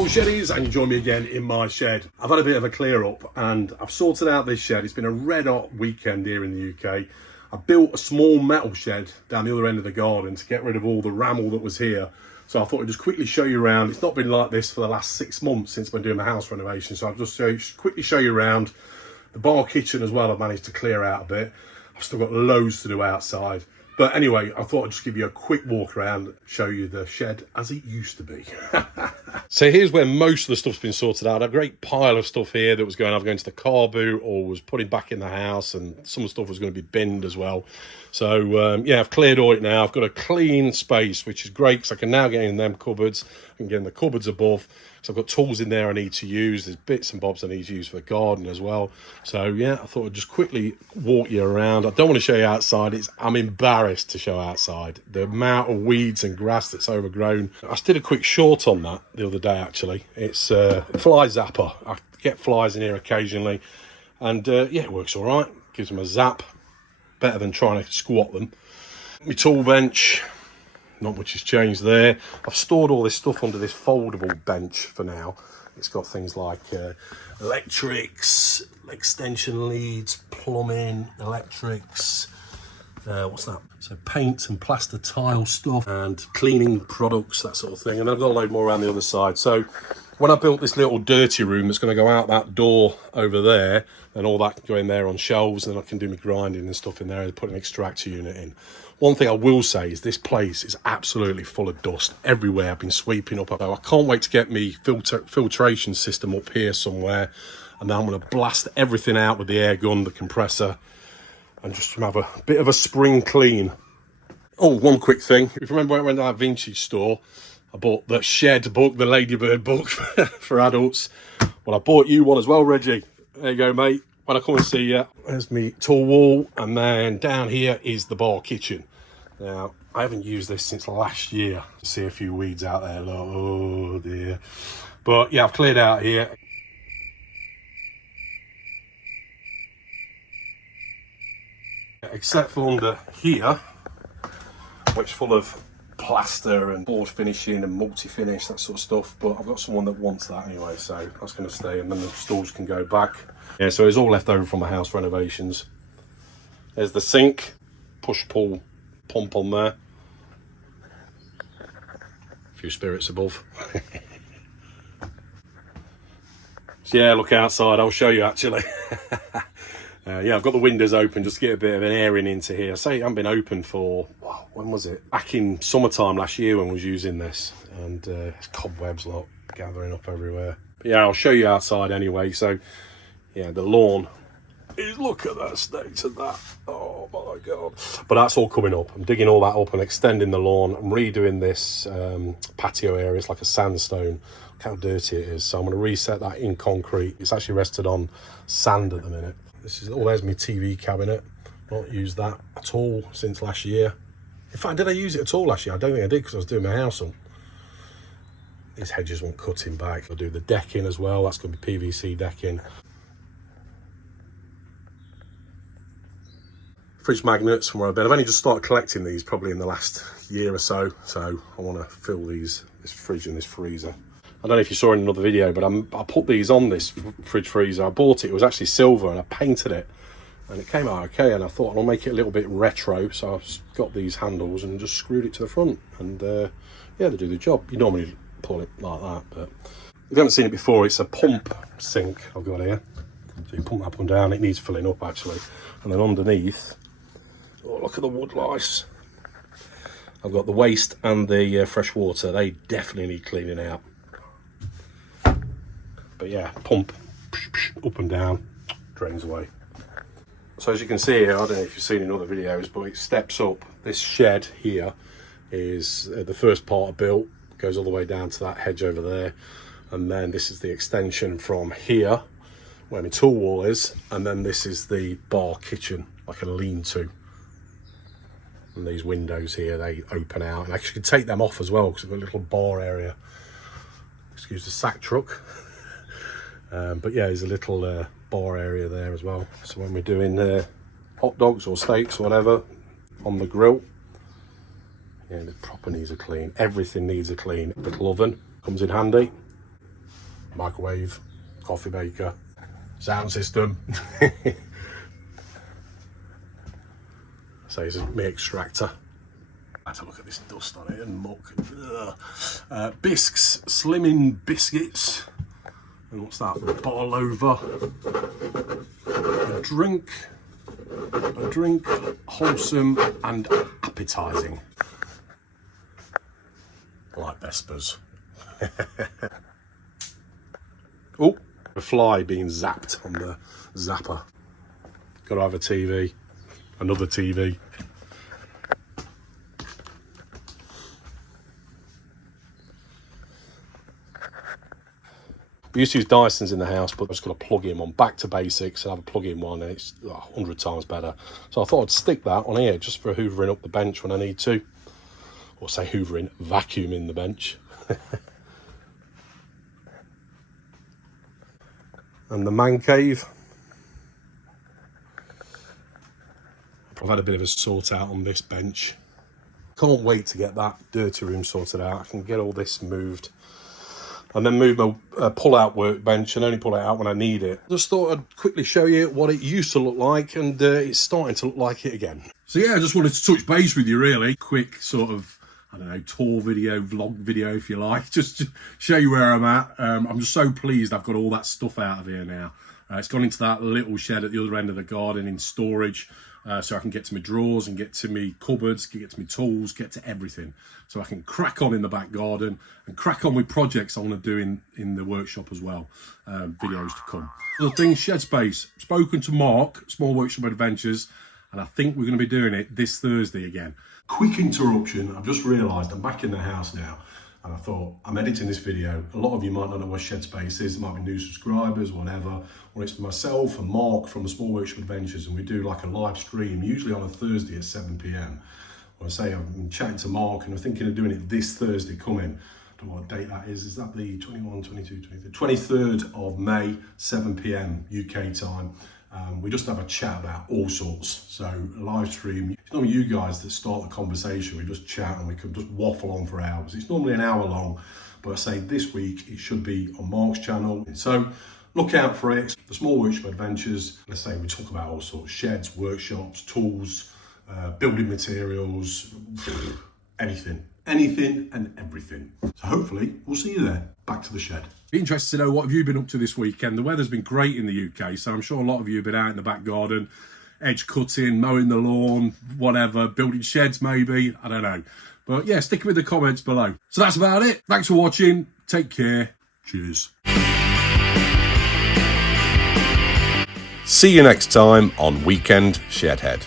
Hello sheddies, and you join me again in my shed. I've had a bit of a clear up and I've sorted out this shed. It's been a red hot weekend here in the UK. I built a small metal shed down the other end of the garden to get rid of all the ramble that was here. So I thought I'd just quickly show you around. It's not been like this for the last 6 months since I've been doing my house renovation. So I'll just quickly show you around. The bar kitchen as well, I've managed to clear out a bit. I've still got loads to do outside. But anyway, I thought I'd just give you a quick walk around, show you the shed as it used to be. So here's where most of the stuff's been sorted out. A great pile of stuff here that was either going to the car boot or was putting back in the house, and some stuff was going to be binned as well. So yeah, I've cleared all it now. I've got a clean space, which is great because I can now get in them cupboards. I can get in the cupboards above. So I've got tools in there I need to use. There's bits and bobs I need to use for the garden as well. So yeah, I thought I'd just quickly walk you around. I don't want to show you outside. I'm embarrassed to show outside. The amount of weeds and grass that's overgrown. I just did a quick short on that the other day actually. It's fly zapper. I get flies in here occasionally. And yeah, it works all right. Gives them a zap. Better than trying to squat them. My tool bench. Not much has changed there. I've stored all this stuff under this foldable bench for now. It's got things like electrics, extension leads, plumbing, electrics. What's that? So paint and plaster tile stuff and cleaning products, that sort of thing. And then I've got a load more around the other side. So when I built this little dirty room that's going to go out that door over there, and all that can go in there on shelves, and I can do my grinding and stuff in there and put an extractor unit in. One thing I will say is this place is absolutely full of dust everywhere. I've been sweeping up. I can't wait to get me filtration system up here somewhere, and then I'm going to blast everything out with the air gun, the compressor, and just have a bit of a spring clean. Oh, one quick thing. If you remember when I went to that vintage store, I bought the Shed book, the Ladybird book for adults. Well, I bought you one as well, Reggie. There you go, mate. When I come and see you, there's me tool wall, and then down here is the bar kitchen. Now, I haven't used this since last year. See a few weeds out there. Look, oh dear. But yeah, I've cleared out here. Except for under here, which is full of plaster and board finishing and multi-finish, that sort of stuff. But I've got someone that wants that anyway, so that's going to stay, and then the stools can go back. Yeah, so it's all left over from my house renovations. There's the sink, push-pull pump on there. A few spirits above. So yeah, look outside, I'll show you actually. Yeah, I've got the windows open just to get a bit of an airing into here. I say it hasn't been open for, when was it? Back in summertime last year when I was using this. And it's cobwebs lot gathering up everywhere. But yeah, I'll show you outside anyway. So yeah, the lawn is, look at that state of that. Oh my God. But that's all coming up. I'm digging all that up and extending the lawn. I'm redoing this patio area. It's like a sandstone. Look how dirty it is. So I'm going to reset that in concrete. It's actually rested on sand at the minute. This is, oh, there's my TV cabinet. Not used that at all since last year. In fact, did I use it at all last year? I don't think I did because I was doing my house on. These hedges want cutting back. I'll do the decking as well. That's going to be PVC decking. Fridge magnets from where I've been. I've only just started collecting these probably in the last year or so. So I want to fill this fridge and this freezer. I don't know if you saw in another video, but I put these on this fridge freezer. I bought it. It was actually silver, and I painted it. And it came out okay, and I thought I'll make it a little bit retro. So I've got these handles and just screwed it to the front. And yeah, they do the job. You normally pull it like that, but if you haven't seen it before, it's a pump sink I've got here. So you pump up and down. It needs filling up, actually. And then underneath, oh, look at the wood lice. I've got the waste and the fresh water. They definitely need cleaning out. But yeah, pump up and down, drains away. So as you can see here, I don't know if you've seen in other videos, but it steps up. This shed here is the first part I built, goes all the way down to that hedge over there. And then this is the extension from here, where my tool wall is. And then this is the bar kitchen, like a lean-to. And these windows here, they open out. And I actually can take them off as well, because I've got a little bar area. Excuse the sack truck. But yeah, there's a little bar area there as well. So when we're doing hot dogs or steaks or whatever on the grill, yeah, the proper needs a clean. Everything needs a clean. Little oven comes in handy. microwave, coffee maker, sound system. So it's my extractor. I had to look at this dust on it and muck. Bisques, slimming biscuits. And what's that? Bottle over. A drink, wholesome and appetising. Like Vespers. Oh, a fly being zapped on the zapper. Got to have a TV. Another TV. We used to use Dysons in the house, but I just got to plug in one back to basics and have a plug-in one, and it's 100 times better. So I thought I'd stick that on here just for hoovering up the bench when I need to. Or say hoovering, vacuuming the bench. And the man cave. I've had a bit of a sort out on this bench. Can't wait to get that dirty room sorted out. I can get all this moved. And then move my pull-out workbench and only pull it out when I need it. Just thought I'd quickly show you what it used to look like, and it's starting to look like it again. So yeah, I just wanted to touch base with you really. Quick sort of, I don't know, tour video, vlog video if you like, just to show you where I'm at. I'm just so pleased I've got all that stuff out of here now. It's gone into that little shed at the other end of the garden in storage. So I can get to my drawers and get to my cupboards, get to my tools, get to everything. So I can crack on in the back garden and crack on with projects I want to do in the workshop as well. Videos to come. Other things, shed space. Spoken to Mark, Small Workshop Adventures, and I think we're going to be doing it this Thursday again. Quick interruption. I've just realised I'm back in the house now. And I thought, I'm editing this video. A lot of you might not know what shed space is. It might be new subscribers, whatever. Well, it's myself and Mark from the Small Workshop Adventures, and we do like a live stream, usually on a Thursday at 7 PM. Well, I say I'm chatting to Mark, and I'm thinking of doing it this Thursday coming. I don't know what date that is. Is that the 21, 22, 23? 23rd of May, 7 PM UK time. We just have a chat about all sorts. So live stream, it's normally you guys that start the conversation. We just chat and we could just waffle on for hours. It's normally an hour long, but I say this week it should be on Mark's channel. So look out for it. The Small Workshop Adventures. Let's say we talk about all sorts: sheds, workshops, tools, building materials, anything and everything. So hopefully we'll see you there. Back to the shed. Be interested to know, what have you been up to this weekend? The weather's been great in the UK, so I'm sure a lot of you have been out in the back garden, edge cutting, mowing the lawn, whatever, building sheds maybe, I don't know. But yeah, stick with the comments below. So that's about it. Thanks for watching. Take care. Cheers. See you next time on Weekend Shedhead.